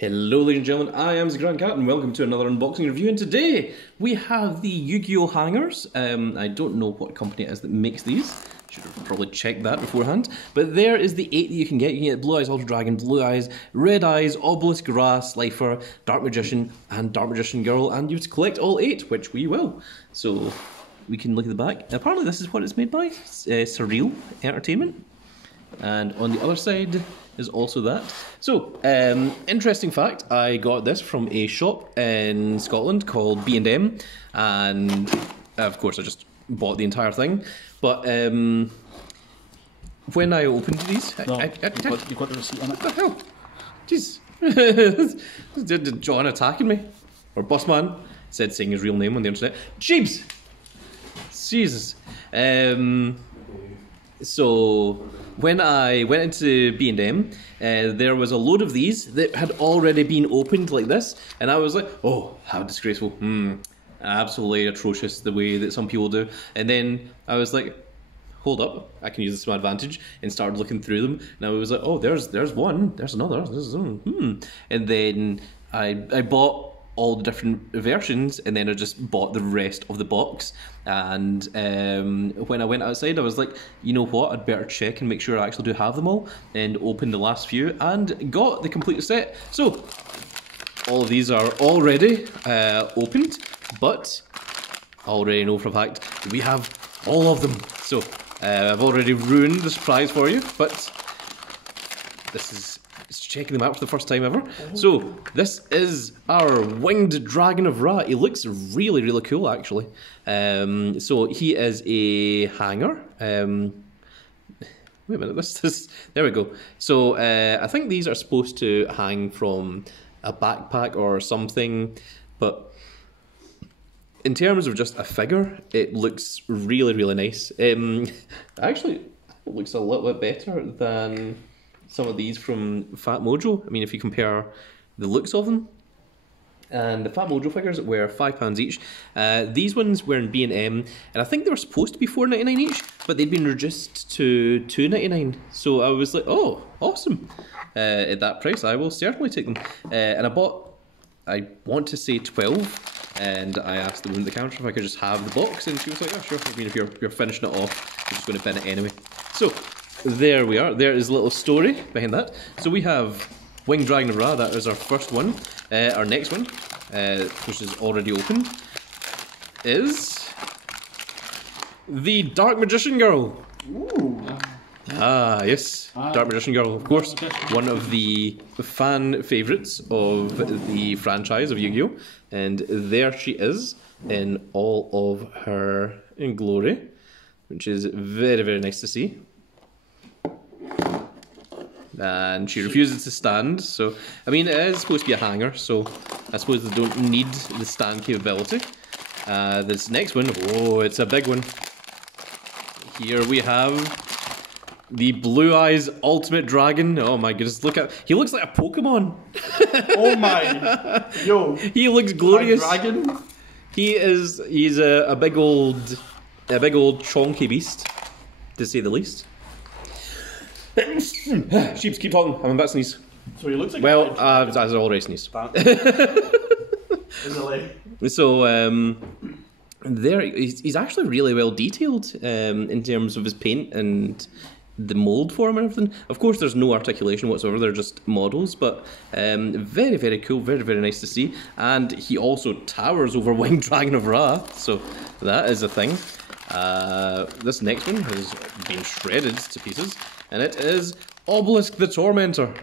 Hello ladies and gentlemen, I am the Grand Cat and welcome to another unboxing review, and today we have the Yu-Gi-Oh! Hangers. I don't know what company it is that makes these, should have probably checked that beforehand, but there is the 8 that you can get. You can get Blue Eyes Ultra Dragon, Blue Eyes, Red Eyes, Obelisk Ra, Slifer, Dark Magician and Dark Magician Girl, and you have to collect all 8, which we will. So we can look at the back. Apparently this is what it's made by, Surreal Entertainment, and on the other side is also that. So, interesting fact, I got this from a shop in Scotland called B&M, and of course I just bought the entire thing, but when I opened these... No, you've got the receipt on it. What the hell? Jeez. Did John attacking me? Or Bossman said saying his real name on the internet. Jeebs! Jesus. So when I went into B&M, there was a load of these that had already been opened like this, and I was like, oh, how disgraceful. Absolutely atrocious the way that some people do. And then I was like, hold up, I can use this to my advantage, and started looking through them, and I was like, oh, there's one, there's another, and then I bought all the different versions, and then I just bought the rest of the box. And when I went outside, I was like, you know what, I'd better check and make sure I actually do have them all, and opened the last few and got the complete set. So all of these are already opened, but I already know for a fact that we have all of them. So I've already ruined the surprise for you, but this is checking them out for the first time ever. So this is our Winged Dragon of Ra. He looks really, really cool actually. So he is a hanger. Wait a minute, there we go. So I think these are supposed to hang from a backpack or something, but in terms of just a figure, it looks really, really nice. Actually, it looks a little bit better than some of these from Fat Mojo. I mean, if you compare the looks of them, and the Fat Mojo figures were £5 each. These ones were in B&M, and I think they were supposed to be $4.99 each, but they'd been reduced to $2.99. So I was like, oh, awesome! At that price, I will certainly take them. And I bought, I want to say 12, and I asked the woman at the counter if I could just have the box, and she was like, oh sure. I mean, if you're finishing it off, you're just going to bin it anyway. So there we are. There is a little story behind that. So we have Winged Dragon of Ra. That is our first one. Our next one, which is already open, is the Dark Magician Girl. Ooh. Ah, yes, Dark Magician Girl, of course. One of the fan favourites of the franchise of Yu-Gi-Oh! And there she is in all of her glory, which is very, very nice to see. And she refuses to stand, so I mean, it is supposed to be a hanger, so I suppose they don't need the stand capability. This next one, oh, it's a big one. Here we have the Blue Eyes Ultimate Dragon. Oh my goodness, look at, he looks like a Pokemon. Oh my, yo, he looks glorious. Dragon. He's a big old chonky beast, to say the least. Sheeps, keep talking. I'm about to sneeze. So he looks like well, as I already sneezed. So there, he's actually really well detailed in terms of his paint and the mold form and everything. Of course, there's no articulation whatsoever. They're just models, but very, very cool. Very, very nice to see. And he also towers over Winged Dragon of Ra, so that is a thing. This next one has been shredded to pieces, and it is Obelisk the Tormentor.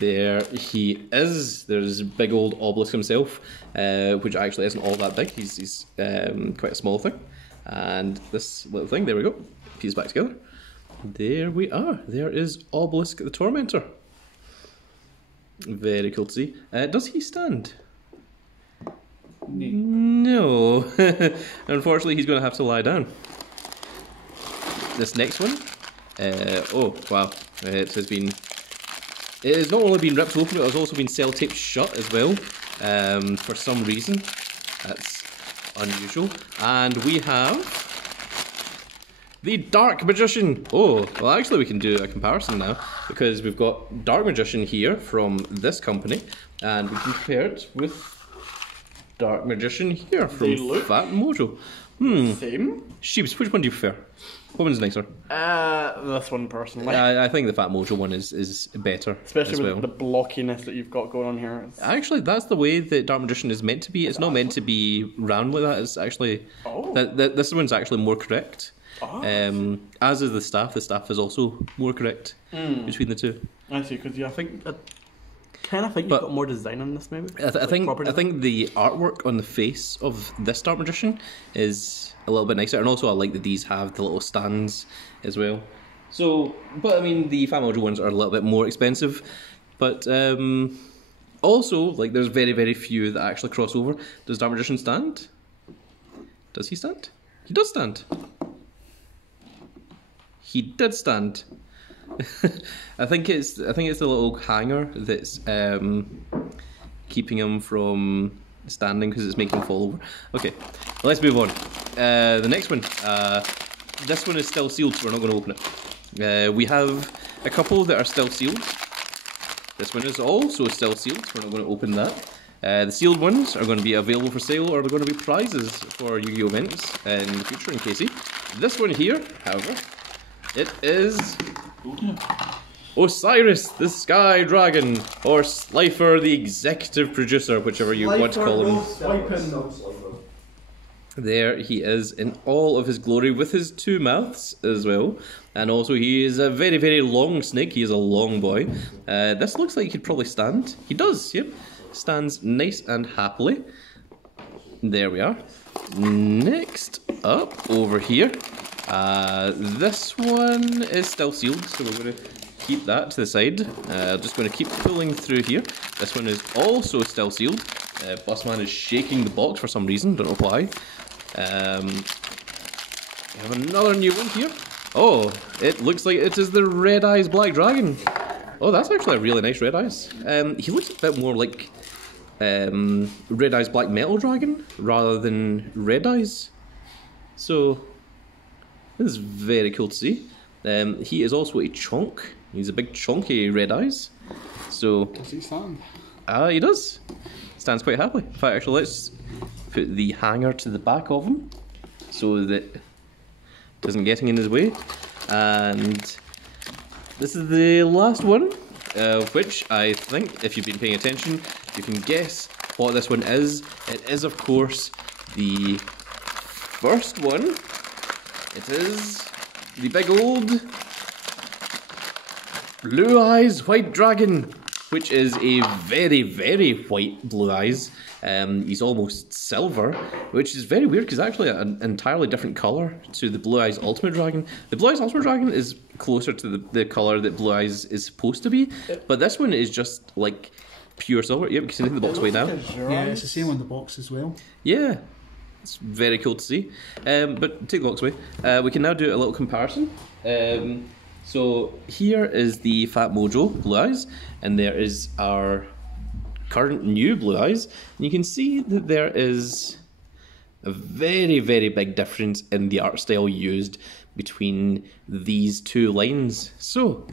There he is. There's big old Obelisk himself, which actually isn't all that big. He's quite a small thing. And this little thing, there we go, piece back together. There we are. There is Obelisk the Tormentor. Very cool to see. Does he stand? No. Unfortunately, he's going to have to lie down. This next one, oh wow, it has not only been ripped open, but it has also been self-taped shut as well, for some reason. That's unusual. And we have the Dark Magician. Oh, well actually we can do a comparison now because we've got Dark Magician here from this company and we can compare it with Dark Magician here from They look Fat Mojo. Same? Sheeps, which one do you prefer? What one's nicer? This one personally. I think the Fat Mojo one is better. Especially as with well. the blockiness that you've got going on here. Actually, that's the way that Dark Magician is meant to be. It's not meant to be round like that. It's actually... Oh. This one's actually more correct. Oh. As is the staff. The staff is also more correct between the two. I see, because I think... Kind of think But- you've got more design on this, maybe. I think the artwork on the face of this Dark Magician is a little bit nicer, and also I like that these have the little stands as well. So, but I mean, the Fat Mojo ones are a little bit more expensive, but also like there's very very few that actually cross over. Does Dark Magician stand? Does he stand? He does stand. He did stand. I think it's the little hanger that's keeping him from standing because it's making him fall over. Okay, let's move on. The next one. This one is still sealed, so we're not going to open it. We have a couple that are still sealed. This one is also still sealed, so we're not going to open that. The sealed ones are going to be available for sale, or they're going to be prizes for Yu-Gi-Oh events in the future in Casey. This one here, however, it is Osiris, the Sky Dragon, or Slifer, the executive producer, whichever you want to call him. There he is in all of his glory with his two mouths as well. And also he is a very, very long snake. He is a long boy. This looks like he could probably stand. He does, yep. Stands nice and happily. There we are. Next up over here. This one is still sealed, so we're going to keep that to the side. Just going to keep pulling through here. This one is also still sealed. Bossman is shaking the box for some reason, don't know why. We have another new one here. Oh, it looks like it is the Red Eyes Black Dragon. Oh, that's actually a really nice Red Eyes. He looks a bit more like Red Eyes Black Metal Dragon rather than Red Eyes. So, this is very cool to see. He is also a chonk. He's a big chonky Red Eyes. So, Does he stand? he does. Stands quite happily. In fact, actually, let's put the hanger to the back of him so that it doesn't get in his way. And this is the last one, which I think, if you've been paying attention, you can guess what this one is. It is, of course, the first one. It is the big old Blue Eyes White Dragon, which is a very, very white Blue Eyes. He's almost silver, which is very weird because actually an entirely different colour to the Blue Eyes Ultimate Dragon. The Blue Eyes Ultimate Dragon is closer to the colour that Blue Eyes is supposed to be, but this one is just like pure silver. Yep, you can take the box away now. Yeah, it's the same on the box as well. Yeah, it's very cool to see. But take the box away. We can now do a little comparison. So here is the Fat Mojo Blue Eyes, and there is our current new Blue Eyes. And you can see that there is a very, very big difference in the art style used between these two lines. So,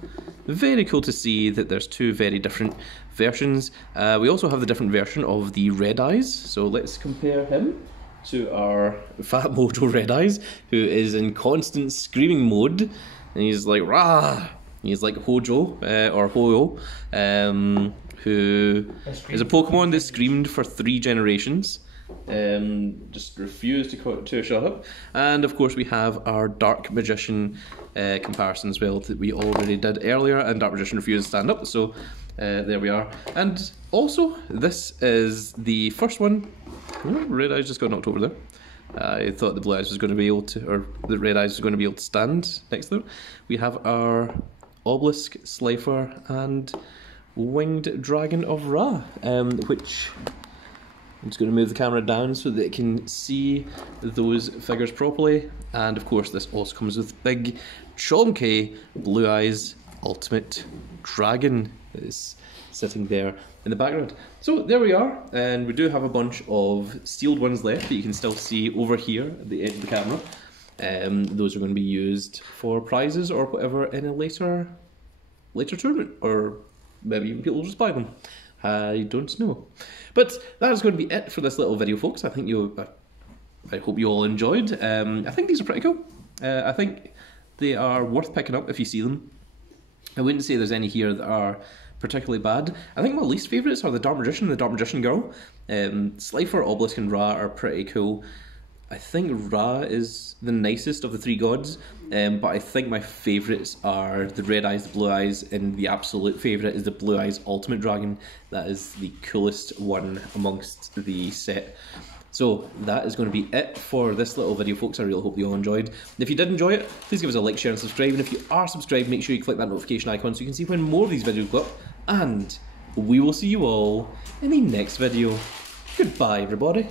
very cool to see that there's two very different versions. We also have the different version of the Red Eyes. So let's compare him to our Fat Mojo Red Eyes, who is in constant screaming mode. And he's like, rah! He's like Hojo, or Ho-Oh, who is a Pokemon that screamed for 3 generations. Just refused to shut up. And of course we have our Dark Magician comparison as well that we already did earlier, and Dark Magician refused to stand up, so there we are. And also, this is the first one. Oh, Red Eyes just got knocked over there. I thought the Blue Eyes was going to be able to, or the Red Eyes was going to be able to stand next to them. We have our Obelisk, Slifer, and Winged Dragon of Ra, which I'm just going to move the camera down so that it can see those figures properly. And of course, this also comes with big, chonky Blue Eyes Ultimate Dragon that is sitting there in the background. So there we are, and we do have a bunch of sealed ones left that you can still see over here at the edge of the camera. Those are going to be used for prizes or whatever in a later tournament, or maybe even people will just buy them. I don't know. But that is going to be it for this little video, folks. I hope you all enjoyed. I think these are pretty cool. I think they are worth picking up if you see them. I wouldn't say there's any here that are particularly bad. I think my least favourites are the Dark Magician and the Dark Magician Girl. Slifer, Obelisk and Ra are pretty cool. I think Ra is the nicest of the three gods, but I think my favourites are the Red Eyes, the Blue Eyes, and the absolute favourite is the Blue Eyes Ultimate Dragon. That is the coolest one amongst the set. So that is going to be it for this little video, folks. I really hope you all enjoyed. If you did enjoy it, please give us a like, share and subscribe. And if you are subscribed, make sure you click that notification icon so you can see when more of these videos go up. And we will see you all in the next video. Goodbye, everybody.